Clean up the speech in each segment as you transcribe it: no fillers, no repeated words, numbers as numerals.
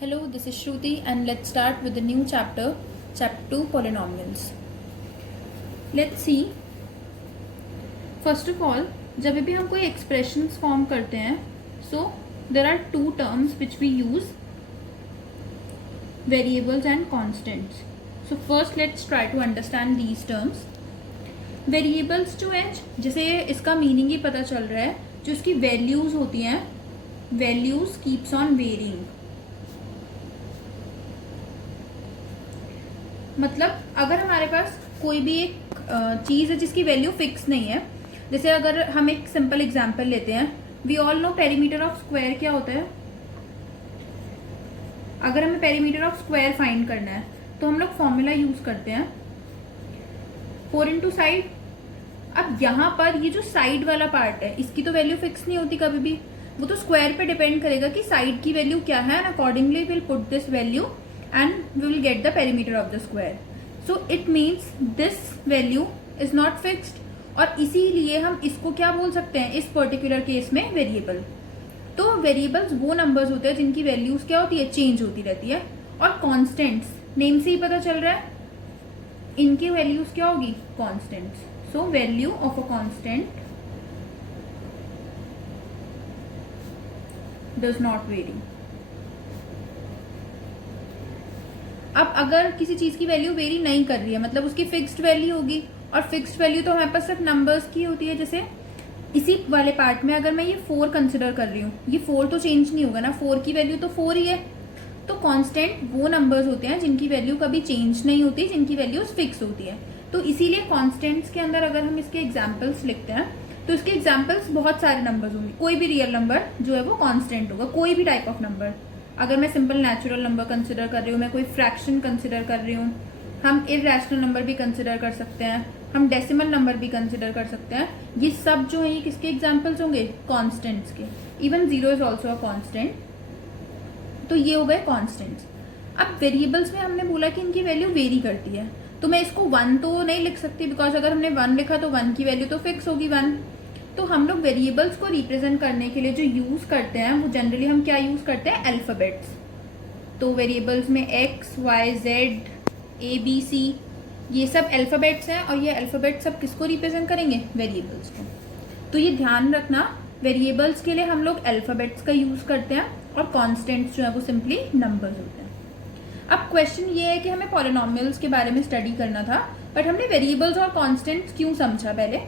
Hello, this is Shruti and let's start with the new chapter, chapter 2 polynomials. Let's see. First of all, जब भी हम कोई expressions form करते हैं, so there are two terms which we use, variables and constants. So first let's try to understand these terms. Variables जो है, जैसे इसका meaning ही पता चल रहा है, जो इसकी values होती हैं, values keeps on varying. मतलब अगर हमारे पास कोई भी एक चीज़ है जिसकी वैल्यू फिक्स नहीं है, जैसे अगर हम एक सिंपल एग्जांपल लेते हैं, we all know perimeter of square क्या होता है. अगर हमें पेरीमीटर ऑफ स्क्वायर फाइंड करना है तो हम लोग फॉर्मूला यूज करते हैं 4 इंटू साइड. अब यहाँ पर ये जो साइड वाला पार्ट है इसकी तो वैल्यू फिक्स नहीं होती कभी भी, वो तो स्क्वायर पे डिपेंड करेगा कि साइड की वैल्यू क्या है, and accordingly will put this value and we will get the perimeter of the square. So it means this value is not fixed, और इसीलिए हम इसको क्या बोल सकते हैं इस पर्टिकुलर केस में वेरिएबल. तो वेरिएबल्स वो नंबर्स होते हैं जिनकी वैल्यूज क्या होती है, चेंज होती रहती है. और कॉन्स्टेंट्स नेम से ही पता चल रहा है इनकी वैल्यूज क्या होगी, constants. So value of a constant does not very. अब अगर किसी चीज की वैल्यू वेरी नहीं कर रही है, मतलब उसकी फिक्स्ड वैल्यू होगी, और फिक्स्ड वैल्यू तो हमारे पास सिर्फ नंबर्स की होती है. जैसे इसी वाले पार्ट में अगर मैं ये 4 कंसिडर कर रही हूँ, ये 4 तो चेंज नहीं होगा ना, 4 की वैल्यू तो 4 ही है. तो कांस्टेंट वो नंबर्स होते हैं जिनकी वैल्यू कभी चेंज नहीं होती, जिनकी वैल्यूज फिक्स होती है. तो इसीलिए कॉन्स्टेंट्स के अंदर अगर हम इसके एग्जाम्पल्स लिखते हैं तो इसके एग्जाम्पल्स बहुत सारे नंबर्स होंगे. कोई भी रियल नंबर जो है वो कॉन्स्टेंट होगा, कोई भी टाइप ऑफ नंबर. अगर मैं सिंपल नेचुरल नंबर कंसिडर कर रही हूँ, मैं कोई फ्रैक्शन कंसिडर कर रही हूँ, हम इररेशनल नंबर भी कंसिडर कर सकते हैं, हम डेसिमल नंबर भी कंसिडर कर सकते हैं. ये सब जो है ये किसके एग्जांपल्स होंगे, कॉन्स्टेंट्स के. Even zero is also a constant. तो ये हो गए कॉन्स्टेंट्स. अब वेरिएबल्स में हमने बोला कि इनकी वैल्यू वेरी करती है, तो मैं इसको 1 तो नहीं लिख सकती, बिकॉज अगर हमने 1 लिखा तो 1 की वैल्यू तो फिक्स होगी 1. तो हम लोग वेरिएबल्स को रिप्रेजेंट करने के लिए जो यूज करते हैं वो जनरली हम क्या यूज करते हैं, अल्फाबेट्स. तो वेरिएबल्स में X Y Z A B C ये सब अल्फाबेट्स हैं, और ये अल्फाबेट्स सब किसको रिप्रेजेंट करेंगे, वेरिएबल्स को. तो ये ध्यान रखना, वेरिएबल्स के लिए हम लोग अल्फाबेट्स का यूज करते हैं, और कॉन्स्टेंट्स जो है वो सिंपली नंबर्स होते हैं. अब क्वेश्चन ये है कि हमें पॉलिनोमियल्स के बारे में स्टडी करना था, बट हमने वेरिएबल्स और कॉन्स्टेंट्स क्यों समझा. पहले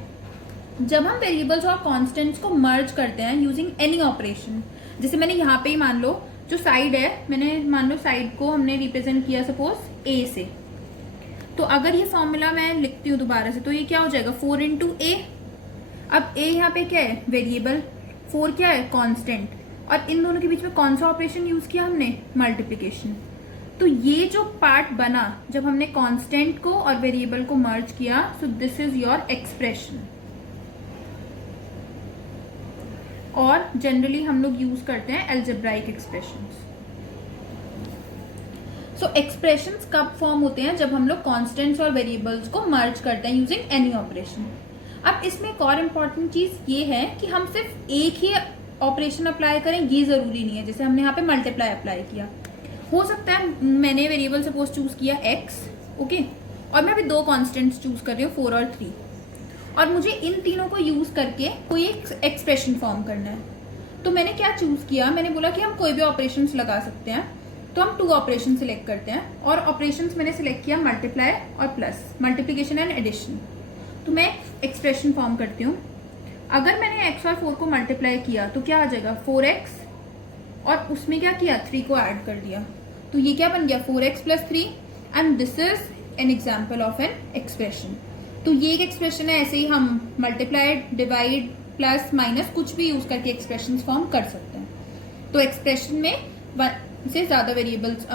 जब हम वेरिएबल्स और कॉन्स्टेंट्स को मर्ज करते हैं यूजिंग एनी ऑपरेशन, जैसे मैंने यहाँ पे ही मान लो जो साइड है, मैंने मान लो साइड को हमने रिप्रेजेंट किया सपोज ए से, तो अगर ये फॉर्मूला मैं लिखती हूँ दोबारा से तो ये क्या हो जाएगा, 4 इंटू ए. अब ए यहाँ पे क्या है, वेरिएबल, 4 क्या है, कांस्टेंट, और इन दोनों के बीच में कौन सा ऑपरेशन यूज किया हमने, मल्टीप्लिकेशन. तो ये जो पार्ट बना जब हमने कांस्टेंट को और वेरिएबल को मर्ज किया, so this is your expression. और जनरली हम लोग यूज करते हैं एल्जेब्राइक एक्सप्रेशंस. सो एक्सप्रेशंस कब फॉर्म होते हैं, जब हम लोग कॉन्स्टेंट्स और वेरिएबल्स को मर्ज करते हैं यूजिंग एनी ऑपरेशन. अब इसमें एक और इम्पॉर्टेंट चीज ये है कि हम सिर्फ एक ही ऑपरेशन अप्लाई करें ये जरूरी नहीं है. जैसे हमने यहाँ पे मल्टीप्लाई अप्लाई किया, हो सकता है मैंने वेरिएबल सपोज चूज किया एक्स, ओके, और मैं अभी 2 कॉन्स्टेंट्स चूज कर रही हूँ 4 और 3, और मुझे इन तीनों को यूज करके कोई एक एक्सप्रेशन फॉर्म करना है. तो मैंने क्या चूज किया, मैंने बोला कि हम कोई भी ऑपरेशंस लगा सकते हैं, तो हम 2 ऑपरेशन सिलेक्ट करते हैं, और ऑपरेशंस मैंने सिलेक्ट किया मल्टीप्लाई और प्लस, मल्टीप्लिकेशन एंड एडिशन. तो मैं एक्सप्रेशन फॉर्म करती हूँ. अगर मैंने एक्स और 4 को मल्टीप्लाई किया तो क्या आ जाएगा, 4x, और उसमें क्या किया, 3 को ऐड कर दिया, तो ये क्या बन गया, 4x plus 3, and this is an example of an expression. तो ये एक एक्सप्रेशन है. ऐसे ही हम मल्टीप्लाइड, डिवाइड, प्लस, माइनस कुछ भी यूज करके एक्सप्रेशंस फॉर्म कर सकते हैं. तो एक्सप्रेशन में 1 से ज्यादा वेरिएबल्स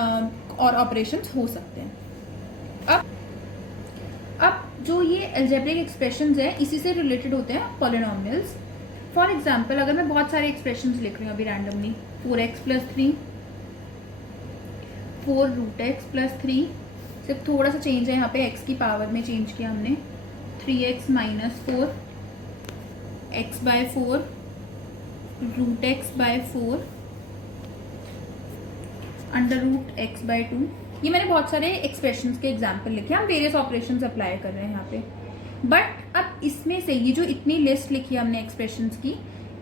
और ऑपरेशंस हो सकते हैं. अब जो ये अलजेब्रिक एक्सप्रेशंस है इसी से रिलेटेड होते हैं पॉलिनोमियल्स. फॉर एग्जांपल अगर मैं बहुत सारे एक्सप्रेशंस लिख रही हूँ अभी randomly, 4x plus 3, 4 root x plus 3, सिर्फ थोड़ा सा चेंज है यहाँ पे, x की पावर में चेंज किया हमने, 3x minus 4, x by 4, root x by 4. √x/2। ये मैंने बहुत सारे एक्सप्रेशंस के एग्जाम्पल लिखे, हम वेरियस ऑपरेशंस अप्लाई कर रहे हैं यहाँ पे। बट अब इसमें से ये जो इतनी लिस्ट लिखी है हमने एक्सप्रेशंस की,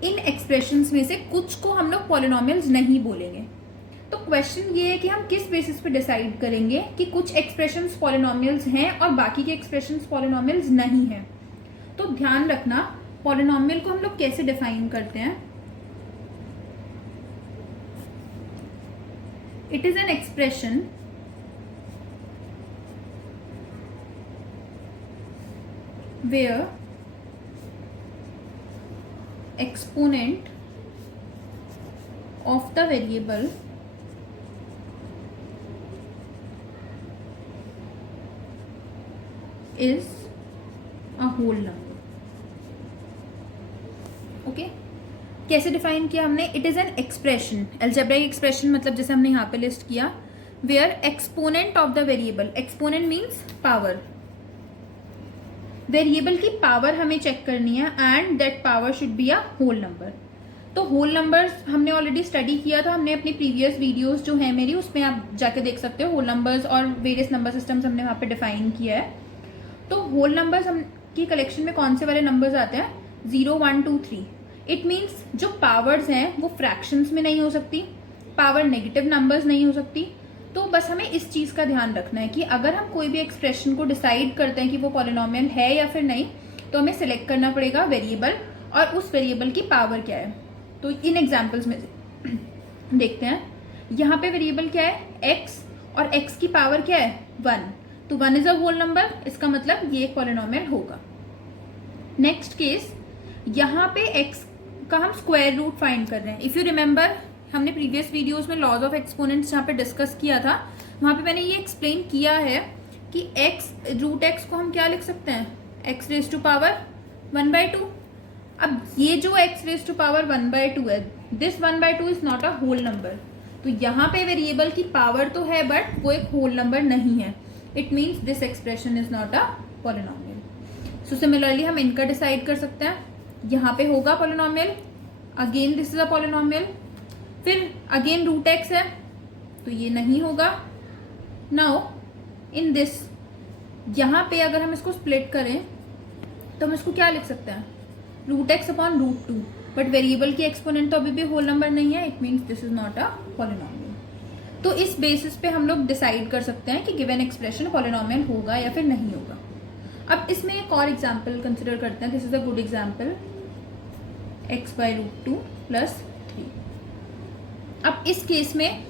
इन एक्सप्रेशंस में से कुछ को हम लोग पॉलिनोमियल्स नहीं बोलेंगे। तो क्वेश्चन ये है कि हम किस बेसिस पे डिसाइड करेंगे कि कुछ एक्सप्रेशंस पॉलिनोमियल्स हैं और बाकी के एक्सप्रेशंस पॉलिनोमियल्स नहीं हैं। तो ध्यान रखना, पॉलिनोमियल को हम लोग कैसे डिफाइन करते हैं। It is an expression where exponent of the variable is a whole number। Okay, कैसे डिफाइन किया हमने? It is an expression, algebraic expression, मतलब जैसे हमने यहाँ पे लिस्ट किया, where exponent of the variable, exponent means power, variable की पावर हमें चेक करनी है and that power should be a whole number. तो होल नंबर्स हमने ऑलरेडी स्टडी किया था, हमने अपनी प्रीवियस वीडियोस जो है मेरी, उसमें आप जाके देख सकते हो। होल नंबर्स और वेरियस नंबर सिस्टम्स हमने वहाँ पे डिफाइन किया है। तो होल नंबर्स हम की कलेक्शन में कौन से वाले नंबर्स आते हैं? 0, 1, 2, 3। इट मीन्स जो पावर्स हैं वो फ्रैक्शंस में नहीं हो सकती, पावर नेगेटिव नंबर्स नहीं हो सकती। तो बस हमें इस चीज़ का ध्यान रखना है कि अगर हम कोई भी एक्सप्रेशन को डिसाइड करते हैं कि वो पॉलिनोमियल है या फिर नहीं, तो हमें सिलेक्ट करना पड़ेगा वेरिएबल और उस वेरिएबल की पावर क्या है। तो इन एग्जाम्पल्स में से देखते हैं, यहाँ पे वेरिएबल क्या है? x, और x की पावर क्या है? 1। तो 1 इज अ होल नंबर, इसका मतलब ये एक पॉलिनोमियल होगा। नेक्स्ट केस, यहाँ पे x का हम स्क्वायर रूट फाइंड कर रहे हैं। इफ यू रिमेंबर, हमने प्रीवियस वीडियोस में लॉज ऑफ एक्सपोनेंट्स जहाँ पे डिस्कस किया था, वहाँ पे मैंने ये एक्सप्लेन किया है कि √x को हम क्या लिख सकते हैं? x raise to power 1/2। अब ये जो x रेज टू पावर 1/2 है, this 1/2 is not a whole number. तो यहाँ पे वेरिएबल की पावर तो है बट वो एक होल नंबर नहीं है। It means this expression is not a polynomial. So similarly हम इनका डिसाइड कर सकते हैं। यहाँ पे होगा polynomial, again this is a polynomial, फिर अगेन √x है तो ये नहीं होगा। नाउ इन दिस, यहाँ पे अगर हम इसको स्प्लिट करें तो हम इसको क्या लिख सकते हैं? √x/√2। बट वेरिएबल की एक्सपोनेंट तो अभी भी होल नंबर नहीं है, it means this is not a polynomial. तो इस बेसिस पे हम लोग डिसाइड कर सकते हैं कि गिवन एक्सप्रेशन पॉलिनोमियल होगा या फिर नहीं होगा। अब इसमें एक और एग्जांपल कंसिडर करते हैं। This is a good example, x/√2 + 3। अब इस केस में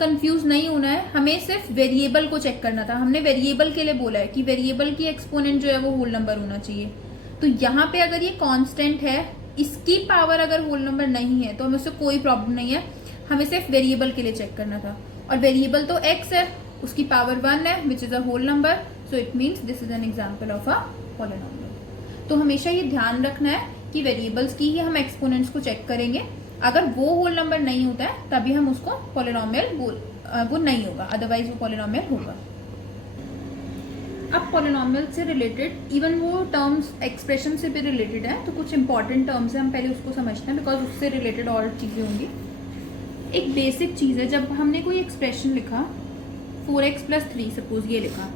कंफ्यूज नहीं होना है, हमें सिर्फ वेरिएबल को चेक करना था। हमने वेरिएबल के लिए बोला है कि वेरिएबल की एक्सपोनेंट जो है वो होल नंबर होना चाहिए। तो यहाँ पे अगर ये कांस्टेंट है, इसकी पावर अगर होल नंबर नहीं है तो हमें उससे कोई प्रॉब्लम नहीं है, हमें सिर्फ वेरिएबल के लिए चेक करना था। और वेरिएबल तो x है, उसकी पावर 1 है which is a whole number, so it means this is an example of a polynomial. तो हमेशा ये ध्यान रखना है कि वेरिएबल्स की ही हम एक्सपोनेंट्स को चेक करेंगे। अगर वो होल नंबर नहीं होता है तभी हम उसको पॉलिनोमियल वो नहीं होगा, अदरवाइज वो पॉलिनोमियल होगा। अब पॉलिनोमियल से रिलेटेड, इवन वो टर्म्स एक्सप्रेशन से भी रिलेटेड है, तो कुछ इंपॉर्टेंट टर्म्स है, हम पहले उसको समझते हैं बिकॉज उससे रिलेटेड और चीज़ें होंगी। एक बेसिक चीज़ है, जब हमने कोई एक्सप्रेशन लिखा 4x + 3 सपोज ये लिखा,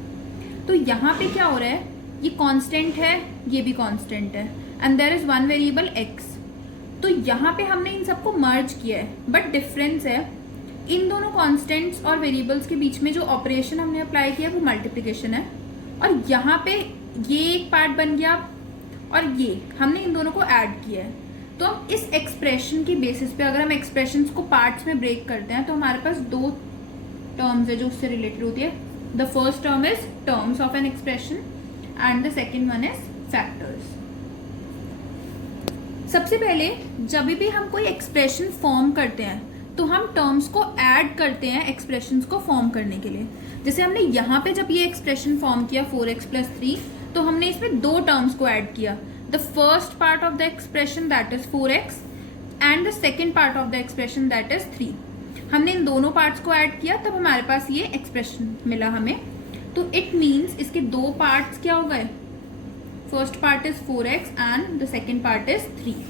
तो यहाँ पे क्या हो रहा है? ये कांस्टेंट है, ये भी कांस्टेंट है, and there is one variable x। तो यहाँ पे हमने इन सबको मर्ज किया है, बट डिफरेंस है इन दोनों कांस्टेंट्स और वेरिएबल्स के बीच में जो ऑपरेशन हमने अप्लाई किया वो मल्टीप्लिकेशन है, और यहाँ पे ये एक पार्ट बन गया और ये हमने इन दोनों को ऐड किया है। तो हम इस एक्सप्रेशन की बेसिस पे अगर हम एक्सप्रेशंस को पार्ट्स में ब्रेक करते हैं तो हमारे पास दो टर्म्स है जो उससे रिलेटेड होती है। The first term is terms of an expression and the second one is factors. सबसे पहले जब भी हम कोई एक्सप्रेशन फॉर्म करते हैं तो हम टर्म्स को ऐड करते हैं एक्सप्रेशंस को फॉर्म करने के लिए। जैसे हमने यहाँ पे जब ये एक्सप्रेशन फॉर्म किया 4x + 3, तो हमने इसमें दो टर्म्स को ऐड किया, the first part of the expression that is 4x and the second part of the expression that is 3। हमने इन दोनों पार्ट्स को ऐड किया तब हमारे पास ये एक्सप्रेशन मिला हमें। तो इट मीन्स इसके दो पार्ट्स क्या हो गए, first part is 4x and the second part is 3।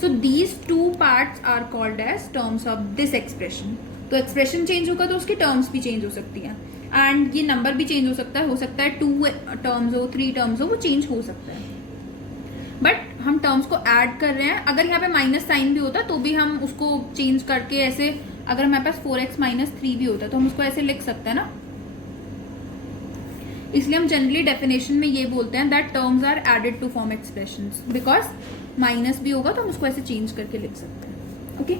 So these two parts are called as terms of this expression. तो एक्सप्रेशन चेंज होगा तो उसकी टर्म्स भी चेंज हो सकती हैं, एंड ये नंबर भी चेंज हो सकता है 2 टर्म्स हो 3 टर्म्स हो, वो चेंज हो सकता है। बट हम टर्म्स को ऐड कर रहे हैं, अगर यहाँ पे माइनस साइन भी होता तो भी हम उसको चेंज करके ऐसे, अगर हमारे पास 4x माइनस 3 भी होता तो हम उसको ऐसे लिख सकते हैं ना। इसलिए हम जनरली डेफिनेशन में ये बोलते हैं that terms are added to form expressions, because minus भी होगा तो हम उसको ऐसे चेंज करके लिख सकते हैं। ओके,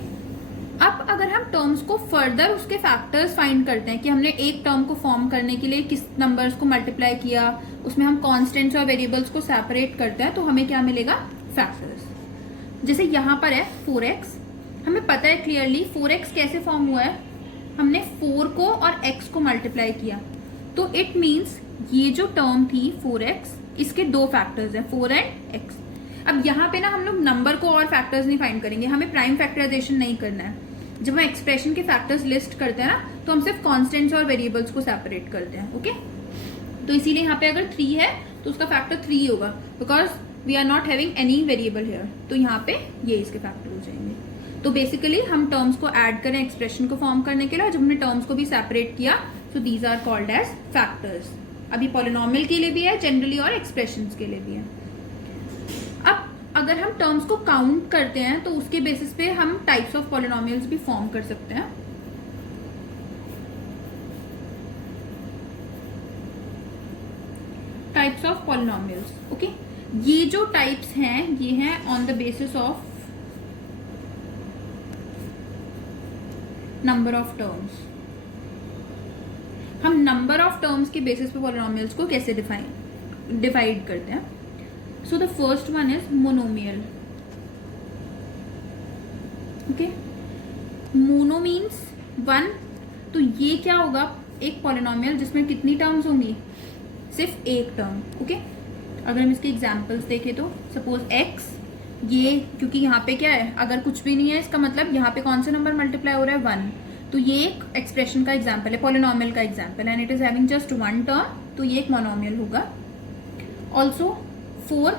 अब अगर हम टर्म्स को फर्दर उसके फैक्टर्स फाइंड करते हैं कि हमने एक टर्म को फॉर्म करने के लिए किस नंबर्स को मल्टीप्लाई किया, उसमें हम कॉन्स्टेंट्स और वेरिएबल्स को सेपरेट करते हैं, तो हमें क्या मिलेगा, फैक्टर्स। जैसे यहाँ पर है 4x, हमें पता है क्लियरली 4x कैसे फॉर्म हुआ है, हमने 4 को और x को मल्टीप्लाई किया, तो इट मीन्स ये जो टर्म थी 4x, इसके 2 फैक्टर्स हैं 4 एंड x। अब यहाँ पे ना हम लोग नंबर को और फैक्टर्स नहीं फाइंड करेंगे, हमें प्राइम फैक्टराइजेशन नहीं करना है। जब हम एक्सप्रेशन के फैक्टर्स लिस्ट करते हैं ना, तो हम सिर्फ कॉन्स्टेंट्स और वेरिएबल्स को सेपरेट करते हैं। ओके, तो इसीलिए यहाँ पे अगर 3 है तो उसका फैक्टर 3 होगा, because we are not having any variable here, तो यहाँ पे ये इसके फैक्टर हो जाएंगे। तो बेसिकली हम टर्म्स को ऐड करें एक्सप्रेशन को फॉर्म करने के लिए, जब हमने टर्म्स को भी सेपरेट किया, so these are called as factors. अभी पॉलिनोमियल के लिए भी है जनरली और एक्सप्रेशंस के लिए भी है। अब अगर हम टर्म्स को काउंट करते हैं तो उसके बेसिस पे हम टाइप्स ऑफ पॉलिनोमियल्स भी फॉर्म कर सकते हैं। टाइप्स ऑफ पॉलिनोमियल्स, ओके, ये जो टाइप्स हैं ये हैं on the basis of number of terms. हम नंबर ऑफ टर्म्स के बेसिस पे पॉलिनोमियल्स को कैसे डिवाइड करते हैं। So the first one is monomial. Okay, mono means 1, तो ये क्या होगा, एक पॉलिनोमियल जिसमें कितनी टर्म्स होंगी, सिर्फ एक टर्म। ओके, अगर हम इसके एग्जांपल्स देखें तो सपोज x, ये क्योंकि यहाँ पे क्या है, अगर कुछ भी नहीं है इसका मतलब यहाँ पे कौन सा नंबर मल्टीप्लाई हो रहा है, 1, तो ये एक एक्सप्रेशन का एग्जांपल है, पॉलिनोमियल का एग्जांपल है, and it is having just 1 term, तो ये एक मोनोमियल होगा। ऑल्सो 4,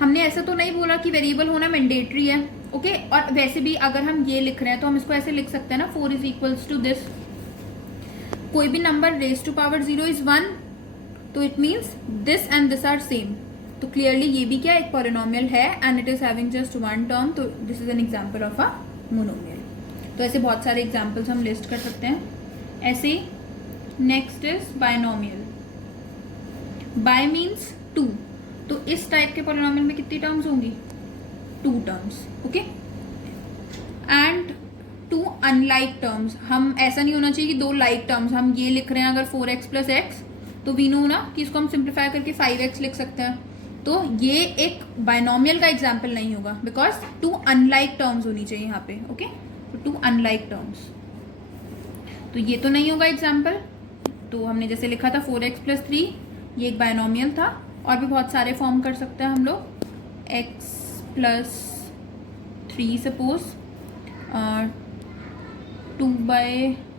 हमने ऐसा तो नहीं बोला कि वेरिएबल होना मैंडेटरी है। ओके, और वैसे भी अगर हम ये लिख रहे हैं तो हम इसको ऐसे लिख सकते हैं ना, 4 इज इक्वल्स टू दिस, कोई भी number raise to power 0 is 1, तो it means this and this are same, तो क्लियरली ये भी क्या एक पॉलिनोमियल है and it is having just 1 term, तो this is an example of a monomial. तो ऐसे बहुत सारे एग्जांपल्स हम लिस्ट कर सकते हैं। ऐसे next is binomial. Bye means 2, तो इस टाइप के पॉलिनोमियल में कितनी टर्म्स होंगी, 2 terms. Okay, and 2 unlike terms, हम ऐसा नहीं होना चाहिए कि 2 लाइक टर्म्स, हम ये लिख रहे हैं अगर 4x प्लस एक्स, तो वी नो ना कि इसको हम सिंप्लीफाई करके 5x लिख सकते हैं, तो ये एक बायनोमियल का एग्जाम्पल नहीं होगा, बिकॉज 2 अनलाइक टर्म्स होनी चाहिए यहाँ पे। ओके, तो 2 अनलाइक टर्म्स, तो ये तो नहीं होगा एग्जाम्पल। तो हमने जैसे लिखा था 4x प्लस 3, ये एक बायनोमियल था, और भी बहुत सारे फॉर्म कर सकते हैं हम लोग, x plus 3 suppose, 2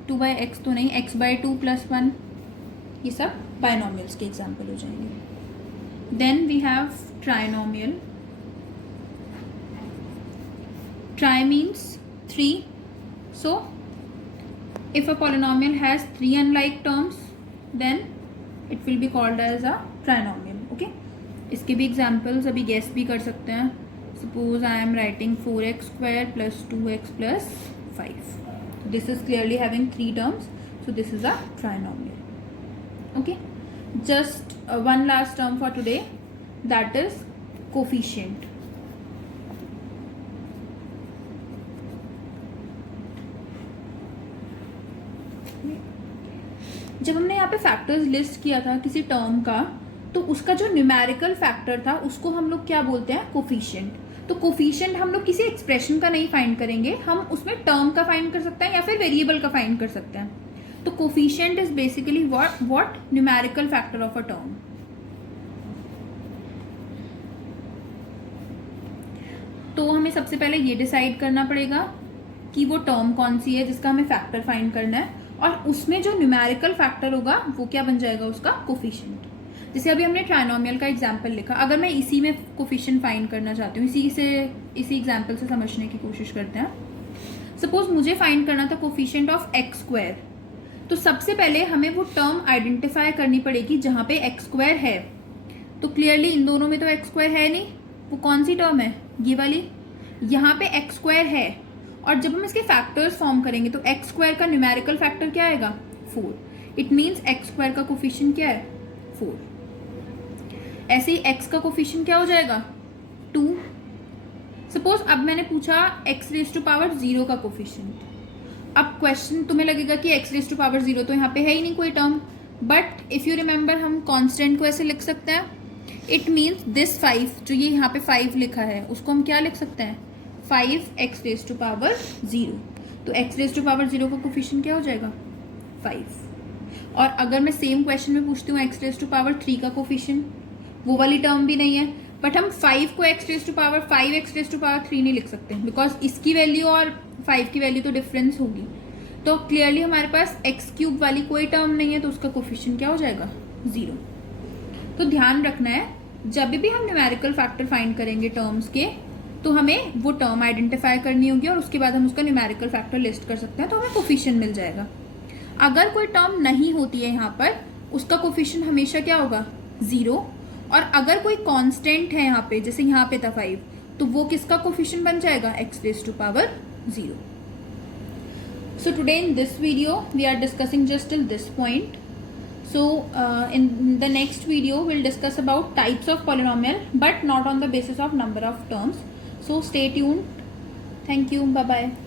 by x तो नहीं, x बाई 2 प्लस 1, ये सब बायनोमियल्स के एग्जाम्पल हो जाएंगे। Then we have trinomial. Tri means 3, so if a polynomial has 3 unlike terms then it will be called as a trinomial. okay, इसके भी examples अभी गेस भी कर सकते हैं। Suppose I am writing 4x square plus 2x plus 5, this is clearly having 3 terms, so this is a trinomial. Okay, just one last term for today, that is coefficient. जब हमने यहाँ पे factors list किया था किसी term का, तो उसका जो न्यूमेरिकल फैक्टर था उसको हम लोग क्या बोलते हैं, कोफिशिएंट। तो कोफिशिएंट हम लोग किसी एक्सप्रेशन का नहीं फाइंड करेंगे, हम उसमें टर्म का फाइंड कर सकते हैं या फिर वेरिएबल का फाइंड कर सकते हैं। तो coefficient is basically what numerical factor of a term. तो हमें सबसे पहले ये डिसाइड करना पड़ेगा कि वो टर्म कौन सी है जिसका हमें फैक्टर फाइंड करना है, और उसमें जो न्यूमेरिकल फैक्टर होगा वो क्या बन जाएगा, उसका कोफिशिएंट। जैसे अभी हमने ट्राइनोमियल का एग्जांपल लिखा, अगर मैं इसी में कोफिशिएंट फाइंड करना चाहती हूँ, इसी एग्जांपल से समझने की कोशिश करते हैं। सपोज मुझे फाइंड करना था कोफिशिएंट ऑफ एक्स स्क्वायर, तो सबसे पहले हमें वो टर्म आइडेंटिफाई करनी पड़ेगी जहां पे एक्स स्क्वायर है। तो क्लियरली इन दोनों में तो एक्स स्क्वायर है नहीं, वो कौन सी टर्म है, ये वाली। यहाँ पे एक्स स्क्वायर है, और जब हम इसके फैक्टर्स फॉर्म करेंगे तो एक्स स्क्वायर का न्यूमेरिकल फैक्टर क्या आएगा, 4। इट मीन्स एक्स स्क्वायर का कोफिशिएंट क्या है, 4। ऐसे ही एक्स का कोफिशिएंट क्या हो जाएगा, 2। सपोज अब मैंने पूछा एक्स रेज टू पावर 0 का कोफिशिएंट। अब क्वेश्चन तुम्हें लगेगा कि एक्स रेज टू पावर 0 तो यहाँ पे है ही नहीं कोई term, but if you remember हम कांस्टेंट को ऐसे लिख सकते हैं, इट मीन्स दिस 5 जो ये यहाँ पे 5 लिखा है उसको हम क्या लिख सकते हैं, 5 एक्स रेज टू पावर 0। तो एक्स रेज टू पावर 0 का कोफिशिएंट क्या हो जाएगा, 5। और अगर मैं सेम क्वेश्चन में पूछती हूँ एक्स रेज टू पावर 3 का कोफिशिएंट, वो वाली टर्म भी नहीं है, बट हम 5 को x raise to power 5 x raise to power 3 नहीं लिख सकते, बिकॉज इसकी वैल्यू और 5 की वैल्यू तो डिफरेंस होगी। तो क्लियरली हमारे पास एक्स क्यूब वाली कोई टर्म नहीं है, तो उसका कोफिशिएंट क्या हो जाएगा, 0। तो ध्यान रखना है जब भी हम न्यूमेरिकल फैक्टर फाइंड करेंगे टर्म्स के, तो हमें वो टर्म आइडेंटिफाई करनी होगी और उसके बाद हम उसका न्यूमेरिकल फैक्टर लिस्ट कर सकते हैं, तो हमें कोफिशिएंट मिल जाएगा। अगर कोई टर्म नहीं होती है यहाँ पर, उसका कोफिशिएंट हमेशा क्या होगा, 0। और अगर कोई कांस्टेंट है यहाँ पे, जैसे यहाँ पे था 5, तो वो किसका कोफिशिएंट बन जाएगा, x raise to power 0। So today in this video we are discussing just till this point. So in the next video we'll discuss about types of polynomial, but not on the basis of number of terms. So stay tuned. Thank you. Bye bye.